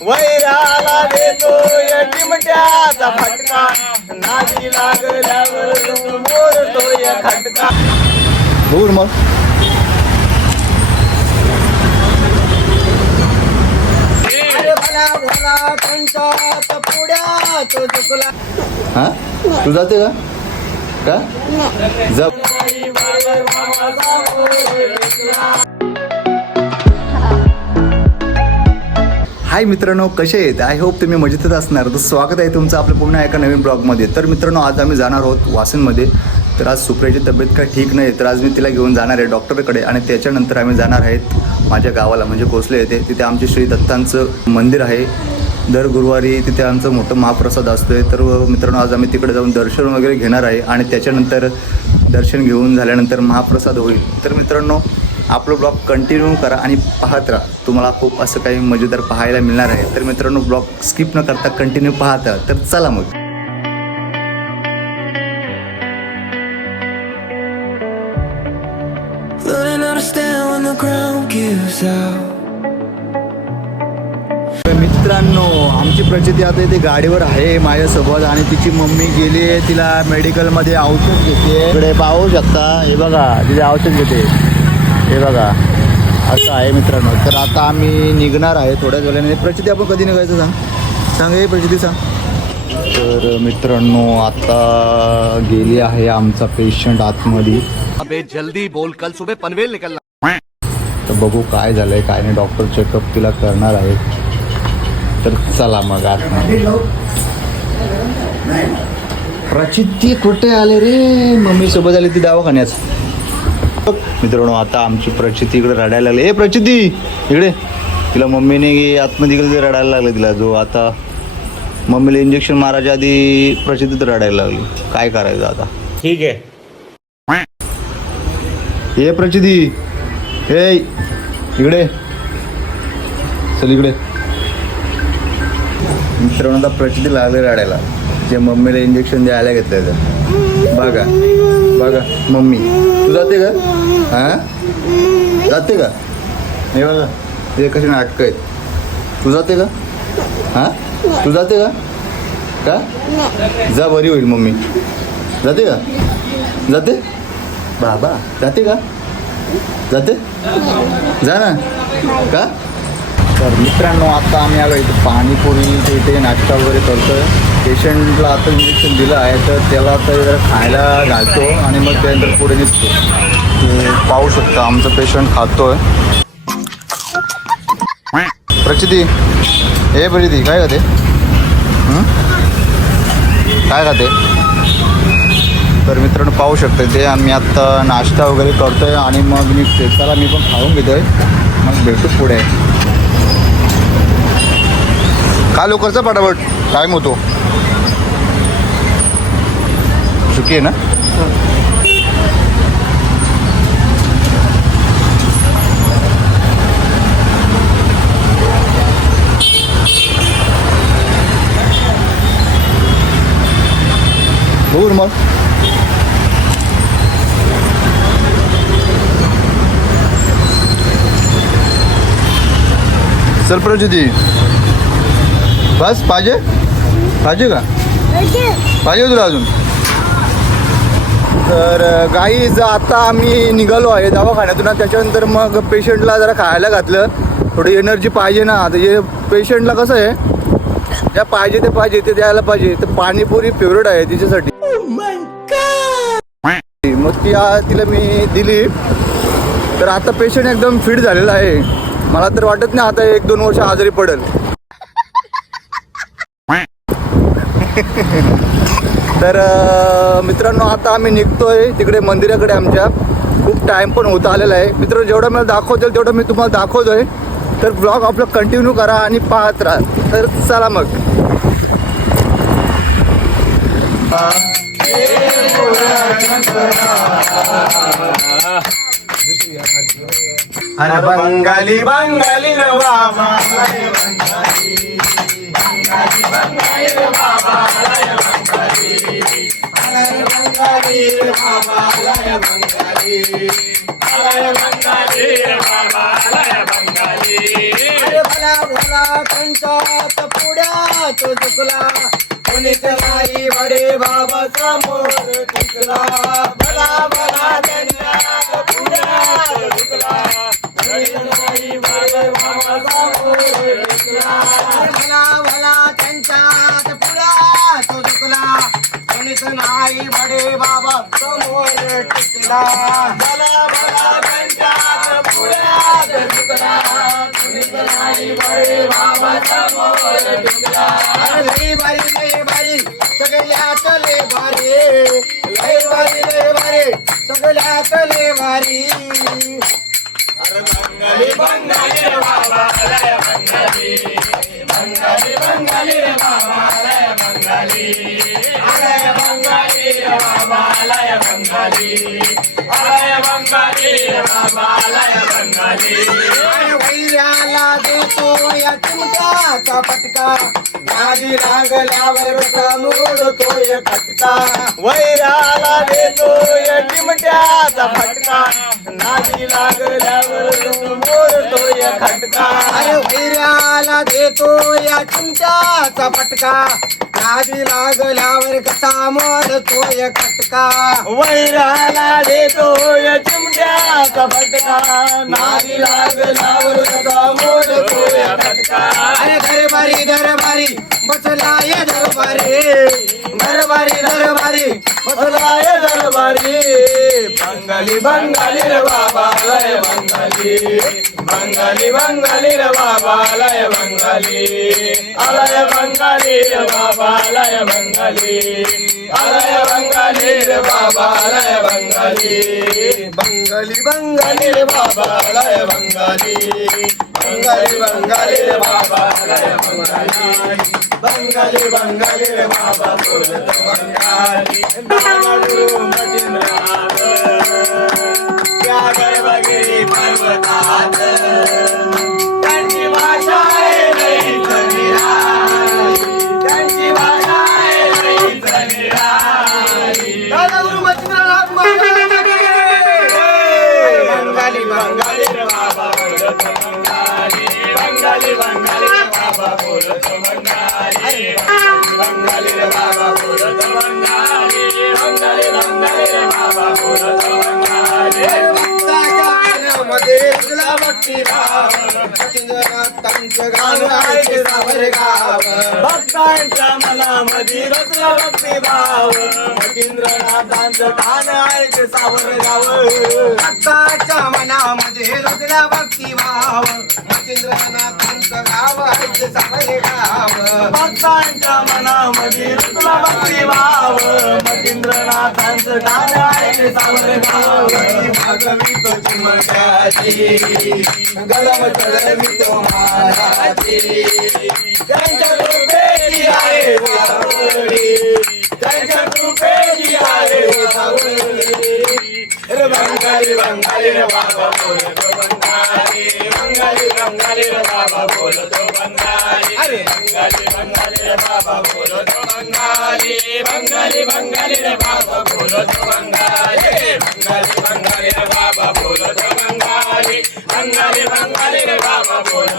वैराला देतोय चिमट्याचा फटका, नादी लागल्यावर मोरतोय खटका. बोल मग. हा तू जाते का जा. हाय मित्रांनो, कसे आहेत? आय होप तुम्ही मजेतच असणार. तर स्वागत आहे तुमचं आपल्या पुन्हा एका नवीन ब्लॉगमध्ये. तर मित्रांनो, आज आम्ही जाणार आहोत वाशिममध्ये. तर आज सुप्रियाची तब्येत काय ठीक नाही, तर आज मी तिला घेऊन जाणार आहे डॉक्टरकडे. आणि त्याच्यानंतर आम्ही जाणार आहेत माझ्या गावाला, म्हणजे कोसले येते. तिथे आमचे श्री दत्तांचं मंदिर आहे. दर गुरुवारी तिथे आमचं मोठं महाप्रसाद असतो आहे. तर मित्रांनो, आज आम्ही तिकडे जाऊन दर्शन वगैरे घेणार आहे. आणि त्याच्यानंतर दर्शन घेऊन झाल्यानंतर महाप्रसाद होईल. तर मित्रांनो, आपलं ब्लॉग कंटिन्यू करा आणि पाहत राहा. तुम्हाला खूप असं काही मजेदार पाहायला मिळणार आहे. तर मित्रांनो, ब्लॉग स्किप न करता कंटिन्यू पाहत राहा. तर चला मग. मित्रांनो, आमची प्रचिती आता इथे गाडीवर आहे माझ्यासोबत. आणि तिची मम्मी गेली आहे, तिला मेडिकलमध्ये औषध घेते. इकडे पाहू शकता, हे बघा तिथे औषध घेते, हे बघा असं आहे मित्रांनो. तर आता आम्ही निघणार आहे थोड्याच वेळाने. प्रचिती आपण कधी निघायचं सांग हे प्रचिती सांग. तर मित्रांनो, आता गेली आहे आमचा पेशंट आतमध्ये. अबे जल्दी बोल, कल सुबह पनवेल निकलना. तर बघू काय झालंय काय नाही. डॉक्टर चेकअप तिला करणार आहे. तर चला मग आतमध्ये. प्रचिती कुठे आले रे? मम्मी सोबत आली ती दवाखान्यात. मित्रांनो, आता आमची प्रचिती इकडे रडायला लागली. ए प्रचिती इकडे. तिला मम्मीने आतमध्ये इकडे रडायला लागलं तिला. जो आता मम्मीला इंजेक्शन मारायच्या आधी प्रचिती तर रडायला लागली. काय करायचं आता? ठीक आहे. ए प्रचिती, हे इकडे चल इकडे. मित्रांनो, आता प्रचिती लागले रडायला. जे मम्मीला इंजेक्शन द्यायला घेतलं तर बघा बघा. मम्मी तू जाते का? हां जाते का? हे बघा ते कशी नाटकं आहेत. तू जाते का? हां तू जाते का? जा, बरी होईल मम्मी. जाते का? जाते बाबा? जाते का? जाते जा ना का? तर मित्रांनो, आता आम्ही आलो इथे पाणीपुरी इथे नाश्ता वगैरे करतो आहे. पेशंटला आता इंजेक्शन दिलं आहे, तर त्याला आता जरा खायला घालतो आणि मग त्यानंतर पुढे निघतो. ते पाहू शकता आमचं पेशंट खातो आहे. प्रचिती, हे प्रचिती काय खाते? काय खाते? तर मित्रांनो, पाहू शकता ते आम्ही आत्ता नाश्ता वगैरे करतो आहे आणि मग निघते. चला मी पण खाऊन घेतो आहे, मग भेटू पुढे. खा लवकरचा पटापट, टाईम होतो. सुकी आहे ना? बघू मग. चल प्रचिती, बस पाहिजे पाहिजे का? पाहिजे तुला अजून? तर गाईज आता आम्ही निघालो आहे दवाखान्यातून. त्याच्यानंतर मग पेशंटला जरा खायला घातलं. थोडी एनर्जी पाहिजे ना. आता हे पेशंटला कसं आहे, ज्या पाहिजे ते द्यायला पाहिजे. तर पाणीपुरी फेवरेट आहे तिच्यासाठी. मग तिला मी दिली. तर आता पेशंट एकदम फिट झालेला आहे. मला तर वाटत नाही आता 1-2 वर्ष आजारी पडेल. तर मित्रांनो, आता आम्ही निघतोय तिकडे मंदिराकडे. आमच्या खूप टाईम पण होता आलेला आहे. मित्रांनो, जेवढं मला दाखवता येईल तेवढं मी तुम्हाला दाखवतोय. तर ब्लॉग आपलं कंटिन्यू करा आणि पाहत राहा. तर चला मग. अरे बंगाली बंगाली रे बाबा, भला भला त्यांचा चिमट्यात पुढ्यात झुकला कोणीच नाही बडे बाबा समोर टिकला भला भला त्यांच्यात पुढ्यात झुकला कोणीच नाही बडे बाबा समोर टिकला भला भला त्यांच्यात पुढ्यात झुकला कोणीच नाही बडे बाबा समोर टिकला भला भला त्यांच्यात पुढ्यात झुकला कोणीच नाही बडे बाबा समोर टिकला लई बारी सगळ्यात लय भारी लय भारी सगळ्यात लय भारी अरे बंगाली बंगाली रे बाबा लय बंगाली बंगाली बंगाली रे बाबा लय बंगाली लय बंगाली रे बाबा लय बंगाली लय बंगाली रे बाबा लय बंगाली वैऱ्याला देतो या चिमट्याचा फटका नादी लागल्यावर मोडतोय खटका वैराला देतोय चिमट्याचा फटका नादी लागल्यावर मोडतोय खटका अरे वैराला देतोय चिमट्याचा फटका नादी लागल्यावर कसा मोडतोय खटका वैराला देतोय चिमट्याचा फटका नादी लागल्यावर कसा मोडतोय खटका अरे दरबारी बसला ये दरबारी बसला ये दरबारी बंगाली बंगाली रे बाबा लय बंगाली बंगाली बंगाली रे बाबा लय बंगाली अलय बंगाली रे बाबा लय बंगाली अलय बंगाली रे बाबा लय बंगाली बंगाली बंगाली रे बाबा लय बंगाली बंगाली बंगाली रे बाबा लय बंगाली बंगाली बंगाली रे बाबा बोलत बंगाली नाडू मजिंद्रात त्या गर्भगिरी पर्वतात त्यांची भाषा आहे लईच निराळी त्यांची भाषा आहे लईच निराळी दादा गुरु मजिंद्रनाथ बंगाली बंगाली रे बाबा बोलत बंगाली बंगाली बंगाली रे बाबा बोलत बंगाली बंगाली रे बाबा बोलत बंगाली बंगाली बंगाली रे बाबा बोलत बंगाली मध्ये तुला भक्ती भाव मचिंद्रनाथांचं गाणं ऐके सावर गाव भक्तांच्या मनामध्ये रचला भक्ती भाव मचिंद्रनाथांचं गाणं ऐके सावर गाव भक्तांच्या मनामध्ये रचला भक्ती भाव मचिंद्रनाथांचं गाव ऐके सावर गाव भक्तांच्या मनामध्ये रचला भक्ती भाव मचिंद्रनाथांचं गाणं ऐके सावर गाव भागवी तो चिमट्याची गलम चढवी तो महाराची त्यांच्या कृपेची आहे सावळी त्यांच्या कृपेची आहे सावळी रे बंगाली बंगाली रे बाबा बोलतो बंगाली बंगाली बंगाली रे बाबा बोलतो बंगाली अरे बंगाली बंगाली रे बाबा बोलतो बंगाली बंगाली बंगाली रे बाबा बोलतो बंगाली बंगाली बंगाली रे बाबा बोलतो बंगाली बंगाली बंगाली रे बाबा बोलतो